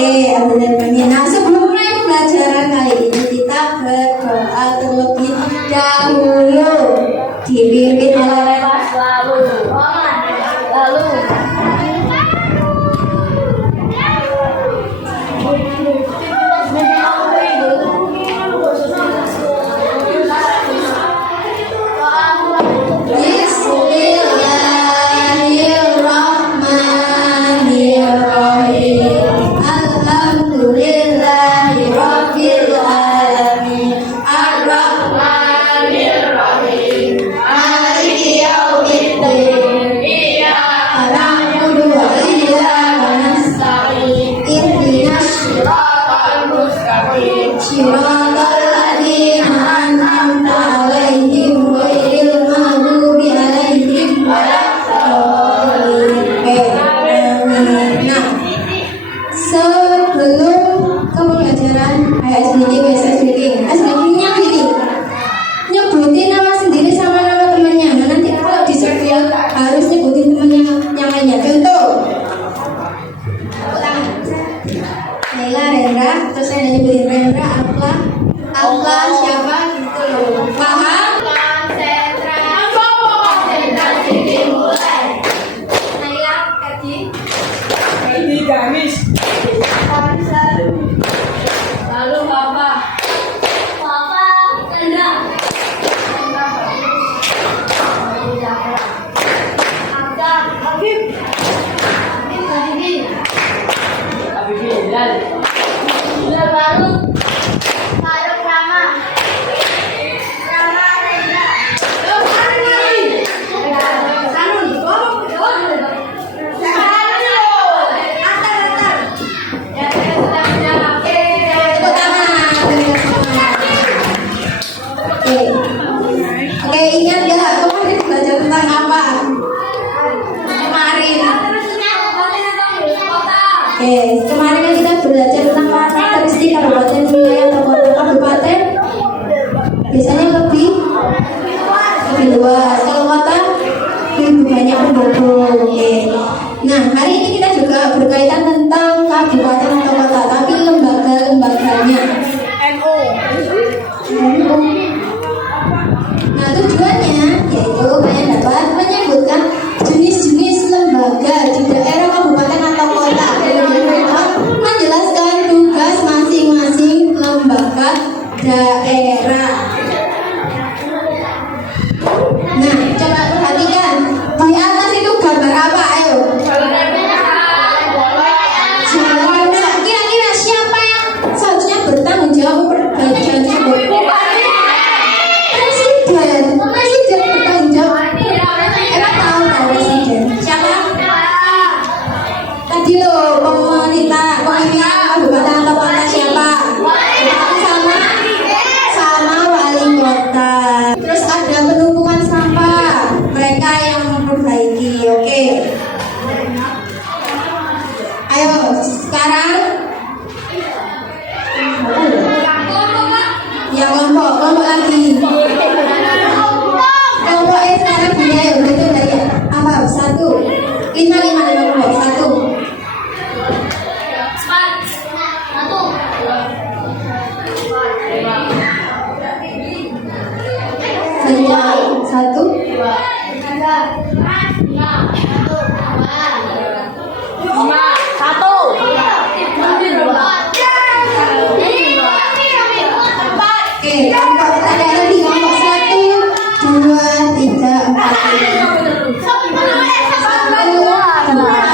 Nah, sebelum mulai pembelajaran kali ini kita berdoa terlebih dahulu, dipimpin oleh kemarin kan kita belajar tentang karakteristik kabupaten, wilayah, atau kota kabupaten. Biasanya lebih luas. Kalau kota lebih banyak penduduk. Nah, hari ini kita juga berkaitan tentang kabupaten atau kota, tapi lembaga-lembaganya. Nah, tujuannya yaitu kalian dapat menyebutkan jenis-jenis lembaga di daerah kabupaten atau kota, menjelaskan tugas masing-masing lembaga daerah. Nah, coba perhatikan di atas itu gambar apa? Ayo. Kira-kira siapa yang seharusnya bertanggung jawab perbaikan tersebut? Presiden bertanggung jawab. Emang tahu presiden? Siapa? Tadi loh, pemerintah kabupaten atau kota siapa? Sama wali kota. Terus ada penumpukan sampah, mereka yang memperbaiki. Oke. Ayo sekarang ya kelompok lagi. Kelompok sekarang gini, ayo betul ya. Apa? 1 5 kelompok 1. Satu, dua, tiga, 5, 1. Oke, kelompok ada lagi kelompok 1, 2, 3, 4. 1, 2, 3, 4.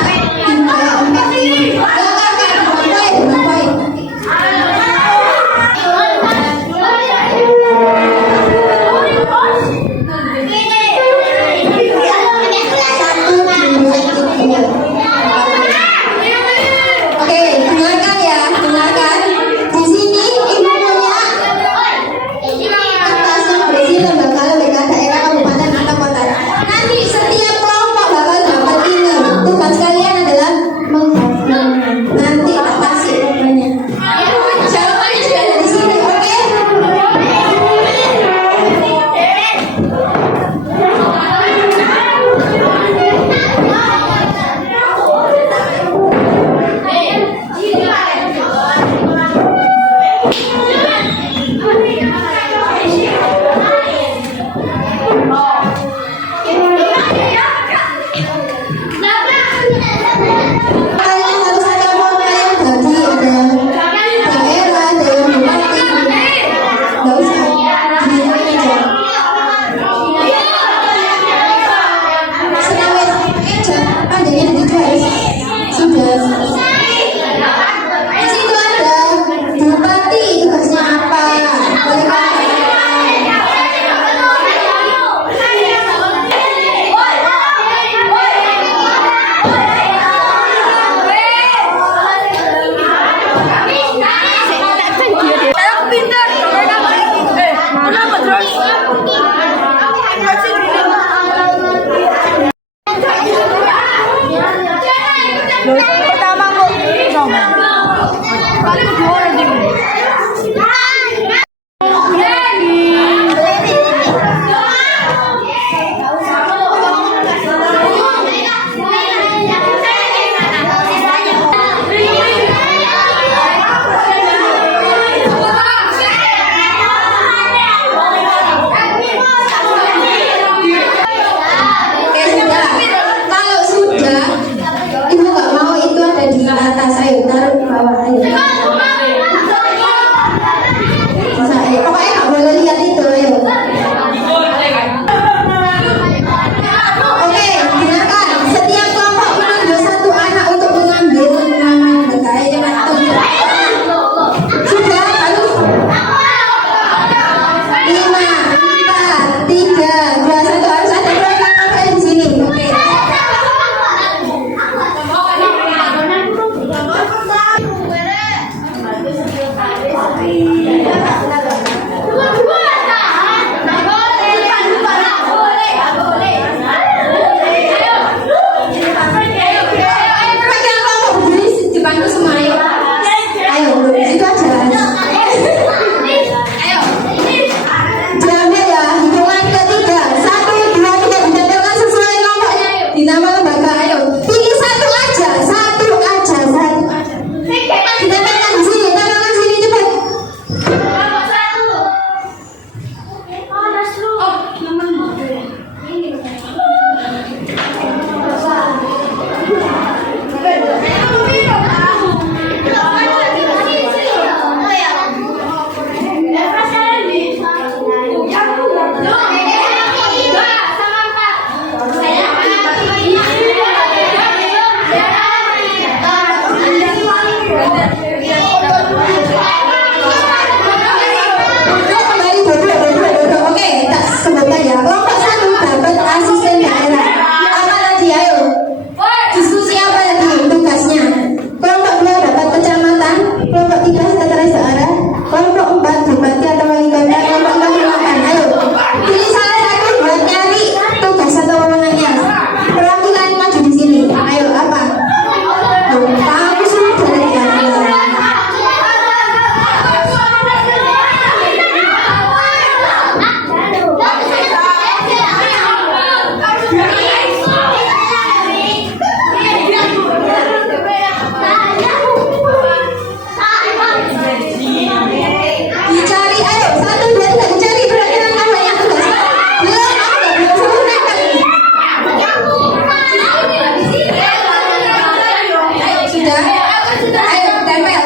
Ayo tempel.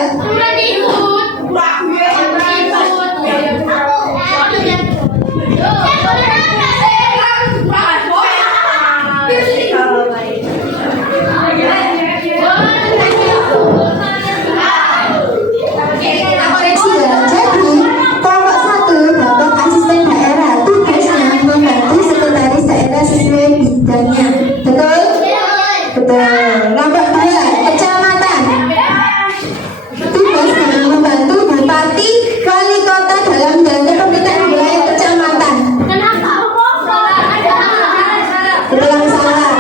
Kita koreksi ya. Jadi kelompok 1 dapat asisten daerah, tugasnya membantu sekretaris daerah sesuai bidangnya. Betul? Betul. Kelompok 2 kecamatan, tugasnya membantu bupati, wali kota dalam menjalankan pemerintahan wilayah kecamatan. Ulang salah.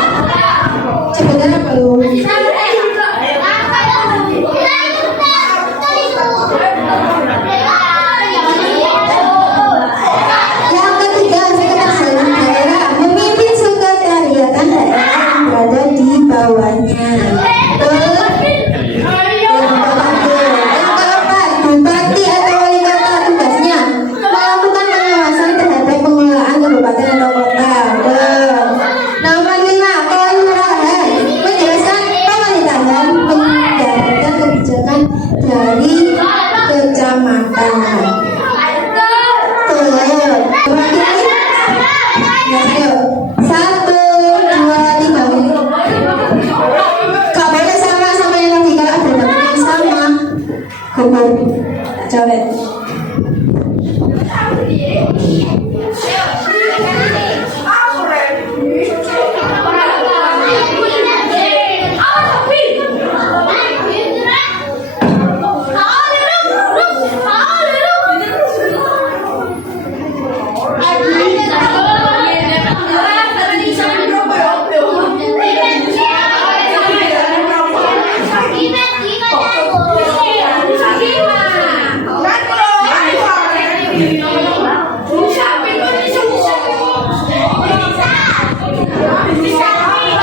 Sebenarnya belum. Yang ketiga, sekretaris daerah memimpin sekretariatan daerah yang berada di bawahnya. Betul? Yang keempat, bupati atau wali kota tugasnya melakukan pengawasan terhadap pengelolaan kabupaten atau kota. Betul. Nomor 5, kelurahan menjelaskan pemerintahan menjalankan kebijakan dari kecamatan. Betul. Mewakili? Ya, ayo. 1, 2, 3. Gak boleh sama yang tadi. Kalau ada namanya sama, gugur. Coret.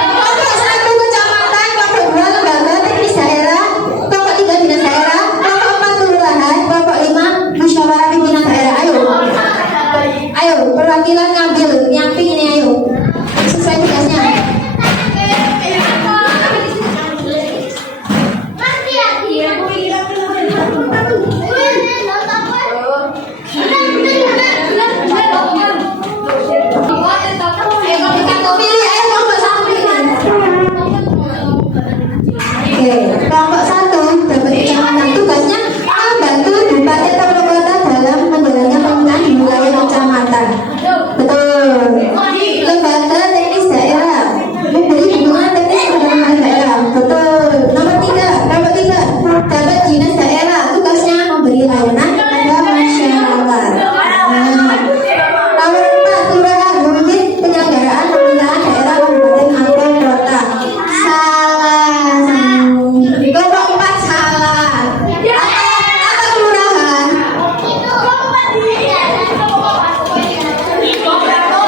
Kelompok 1 kecamatan, kelompok 2 lembaga teknis daerah, kelompok 3 dinas daerah, kelompok 4 kelurahan, kelompok 5 musyawarah pimpinan daerah. Ayo, perwakilan ngambil nyamping ini, ayo. Sesuai tugasnya. Pilih, ayo kelompok 1 pilih. Oke, kelompok 1 dapat kecamatan, tugasnya membantu bupati atau wali kota dalam menjalankan pemerintahan di wilayah kecamatan. Betul. Lembaga teknis daerah memberi dukungan teknis kepada lembaga daerah. Betul. Nomor 3, kelompok 3 dapat dinas daerah, tugasnya memberi layanan kepada masyarakat. Nomor 4, kelurahan memimpin penyelenggaraan pemerintahan daerah kabupaten atau kota. Salah. Kelompok 4 salah. Atau kelurahan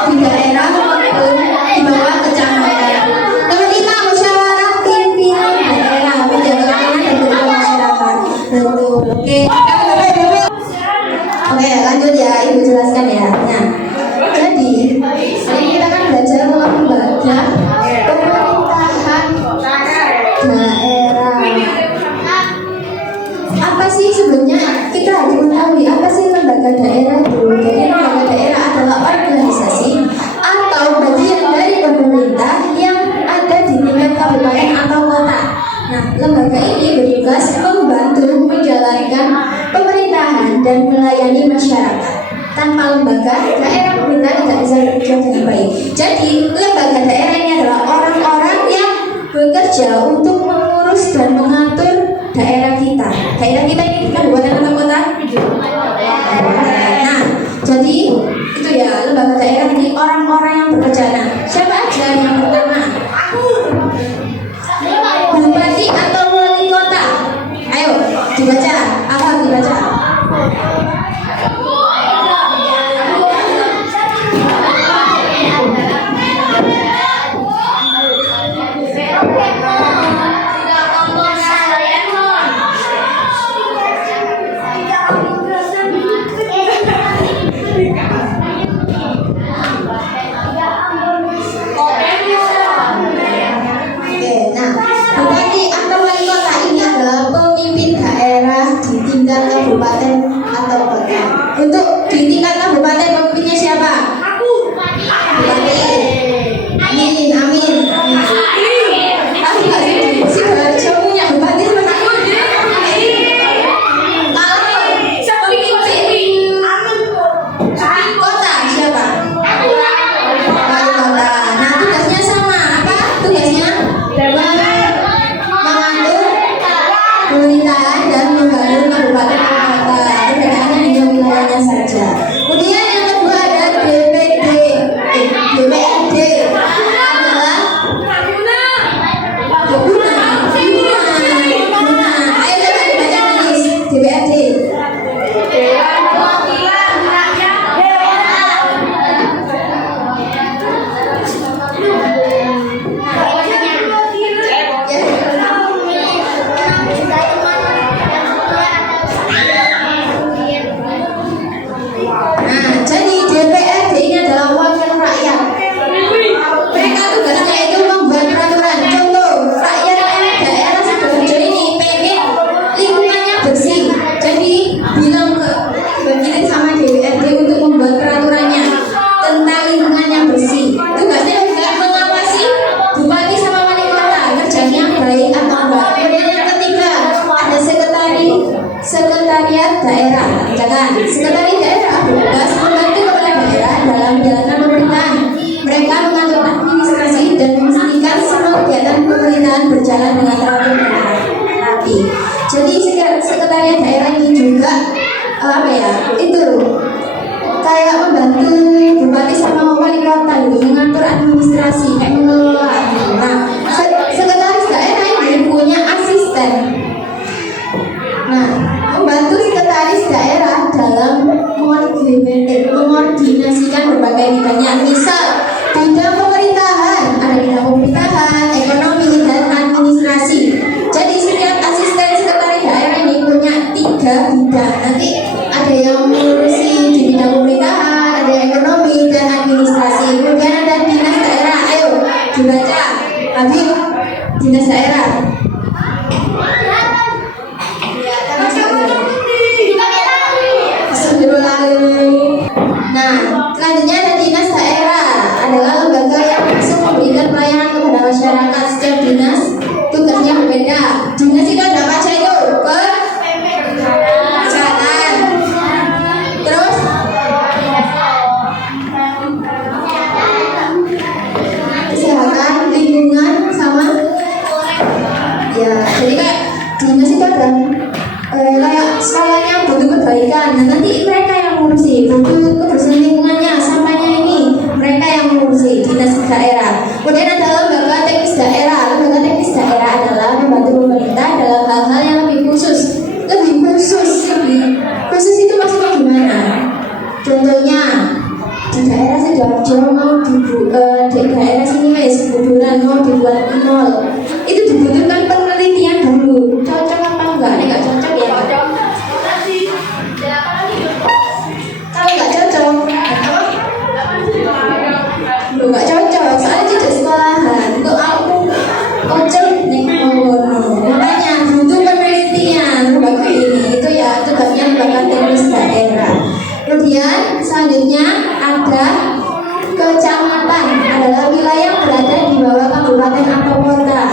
di daerah di bawah kecamatan. Nomor 5, musyawarah pimpinan daerah menjalankan dan berkenan masyarakat. Betul. Oke, lanjut ya, Ibu jelaskan ya. Nah, jadi ini kita kan belajar lembaga pemerintahan daerah. Apa sih sebenarnya kita harus mengetahui apa sih lembaga daerah itu? Jadi lembaga daerah adalah organisasi atau bagian dari pemerintah yang ada di tingkat kabupaten atau kota. Nah, lembaga ini bertugas membantu menjalankan pemerintahan dan melayani masyarakat. Tanpa lembaga, daerah pemerintah tidak bisa bekerja dengan baik. Jadi, lembaga daerah ini adalah orang-orang yang bekerja untuk mengurus dan mengatur daerah kita. Daerah kita ini kabupaten atau kota? Nah, jadi itu ya, lembaga daerah ini orang-orang yang bekerja. Nah, siapa aja yang pertama? Bupati atau wali kota? Ayo, dibaca. Apa dibaca? perbedaan dan membangun kabupaten kota. Perbedaannya hanya wilayahnya saja. Kemudian yang kedua ada DPD. DPRD adalah guna. Ayo coba dibaca tulis DPRD. Jadi DPRD ini adalah wakil rakyat. Mereka tugasnya itu membuat peraturan. Contoh, rakyat daerah Sidoarjo ini pengen lingkungannya bersih. Jadi bilang begini sama DPRD untuk membuat peraturannya tentang lingkungannya bersih. Tugasnya juga mengawasi bupati sama wali kota kerjanya baik atau enggak. Kemudian yang ketiga ada sekretariat daerah. Jangan sekretariat daerah bertugas membantu kepala daerah dalam menjalankan pemerintahan. Mereka mengatur administrasi dan memastikan semua kegiatan pemerintahan berjalan dengan teratur dan rapi. Jadi sekretariat daerah ini juga itu kayak membantu bupati sama wali kota gitu, mengatur administrasi kayak mengelola. Nah, sekretaris daerah ini punya asisten. Nah, membantu sekretaris daerah dalam mengkoordinasikan berbagai bidangnya. Misal bidang pemerintahan, ada bidang pemerintahan, ekonomi, dan administrasi. Jadi setiap asisten sekretaris daerah ini punya 3 bidang. Nanti ada yang mengurusi di bidang pemerintahan, ada yang ekonomi dan administrasi. Kemudian ada dinas daerah. Ayo dibaca, Habib. Dinas daerah. Nah, selanjutnya ada dinas daerah, adalah lembaga yang langsung memberikan pelayanan kepada masyarakat. Setiap dinas tugasnya berbeda. Dinas itu ada apa aja itu? Kesehatan, terus kesehatan, lingkungan, sama ya. Jadi kayak dinas itu ada kayak skalanya butuh perbaikan. Nah, nanti mereka yang mengurusi butuh kebersihan lingkungannya, sampahnya ini mereka yang mengurusi dinas daerah. Kemudian ada lembaga teknis daerah. Lembaga teknis daerah adalah membantu pemerintah dalam hal-hal yang lebih khusus. Khusus itu maksudnya gimana? Contohnya di daerah Sidoarjo mau di daerah sini wes kuburan mau dibuat mall, itu dibutuhkan penelitian dulu. Cocok apa enggak? Ini enggak cocok ya. Kalau enggak cocok, enggak cocok. Soalnya tidak sekolahan. Untuk aku cocok nih makanya butuh penelitian lembaga ini. Itu ya tugasnya lembaga teknis daerah. Kemudian selanjutnya ada kecamatan, adalah wilayah berada di bawah kabupaten atau kota.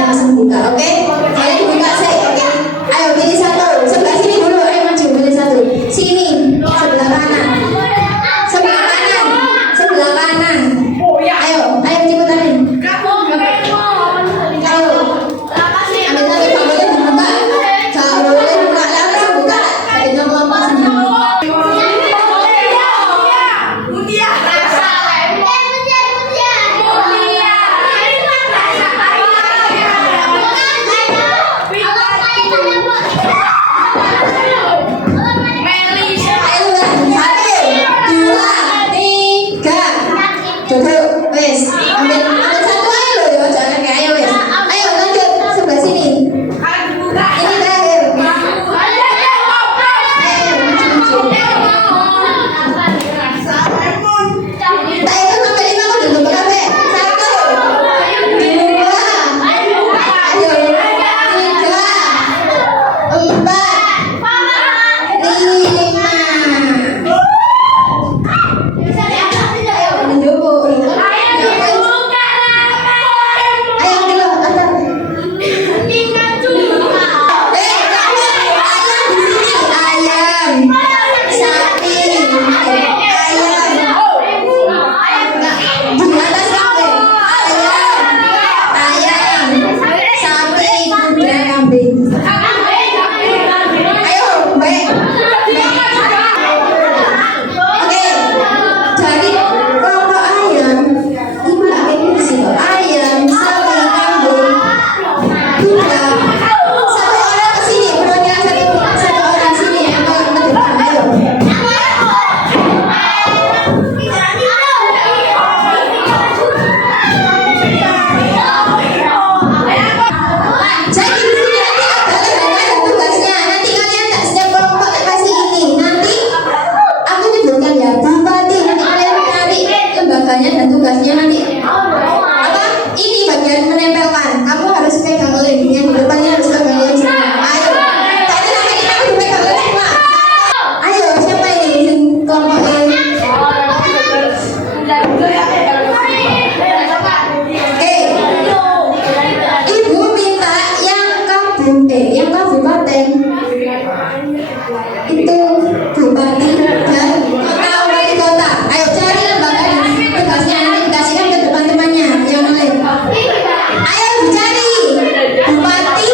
semuanya langsung buka, oke? Kalian buka sih, oke? Ayo pilih satu, sebelah sini dulu, ayo maju pilih satu. Sini, sebelah kanan, sebelah kanan, sebelah kanan. Ayo, ayo cepetan. Ayo, ambil satu, gak boleh dibuka, gak boleh buka langsung buka. Ada ngomong apa sih? Duduk, wes. Ambil satu aja loh, ya jangan kayak ayo wes. Ayo lanjut sebelah sini. Ini terakhir. Ayo maju. Tak itu sampai 5 kok duduk berapa? 1, 2, ayo 3, 4, 5. Dan tugasnya nanti apa? Ini bagian menempelkan. Kamu harus pegang lem. Yang di depannya harus pegang lem semua. Ayo. Tadi sampai kita harus pegang lem semua. Ayo, siapa ini? Kelompok lem. Ibu minta yang kabupaten itu bupati dan kota wali kota. Ayo cari lembaga tugasnya nanti dikasihkan ke teman-temannya yang lain. Ayo dicari bupati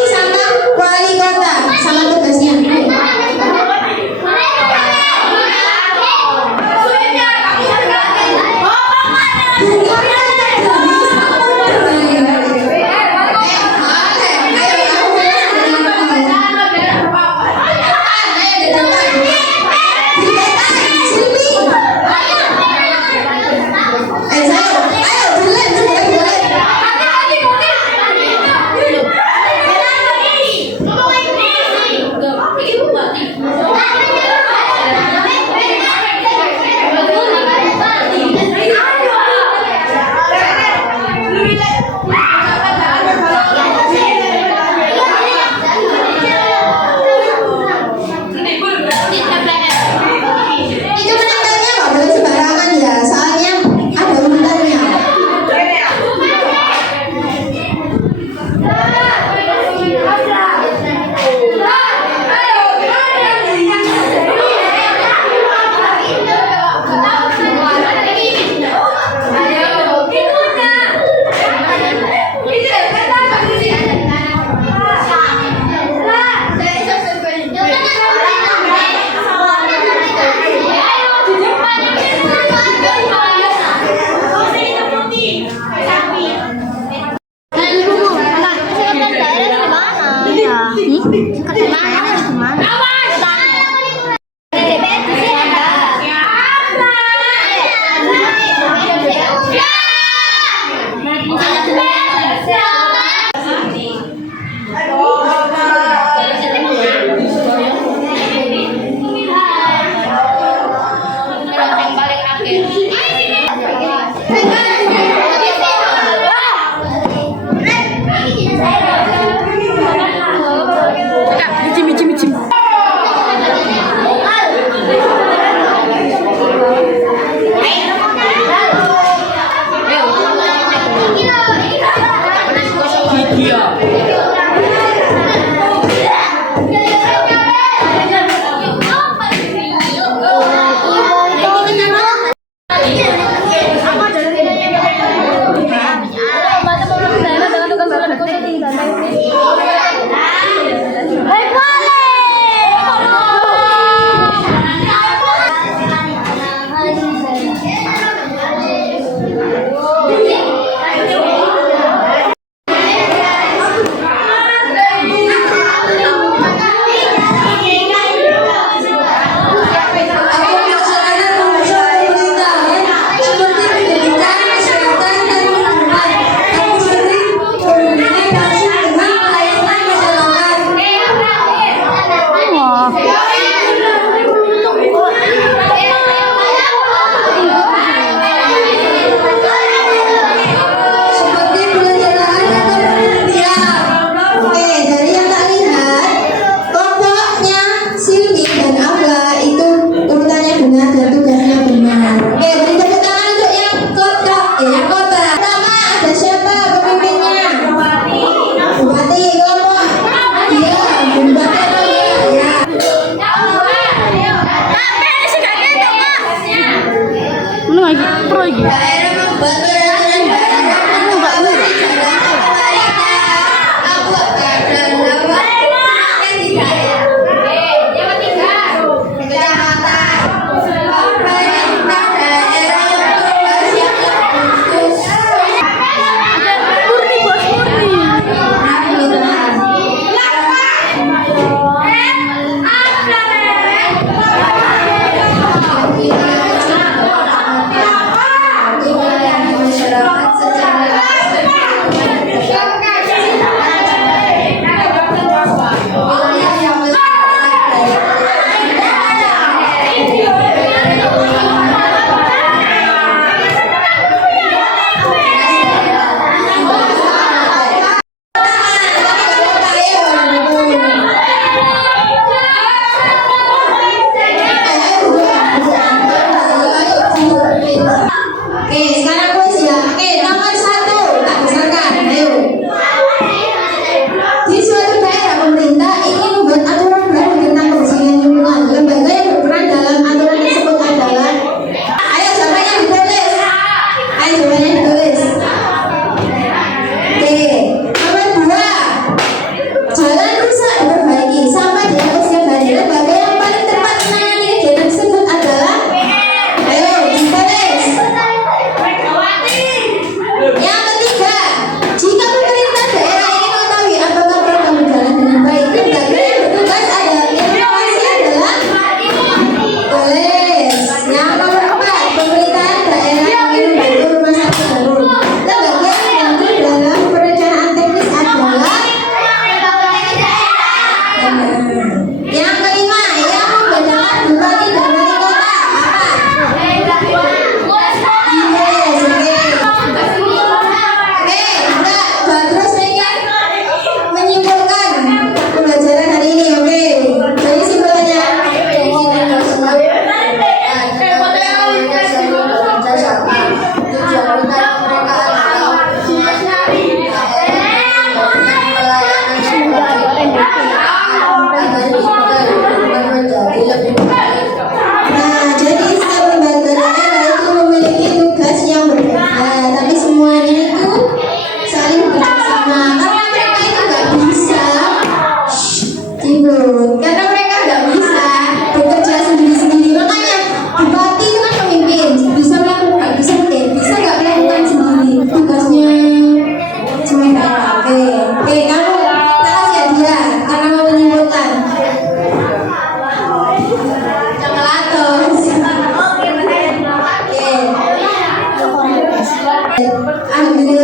Alhamdulillah.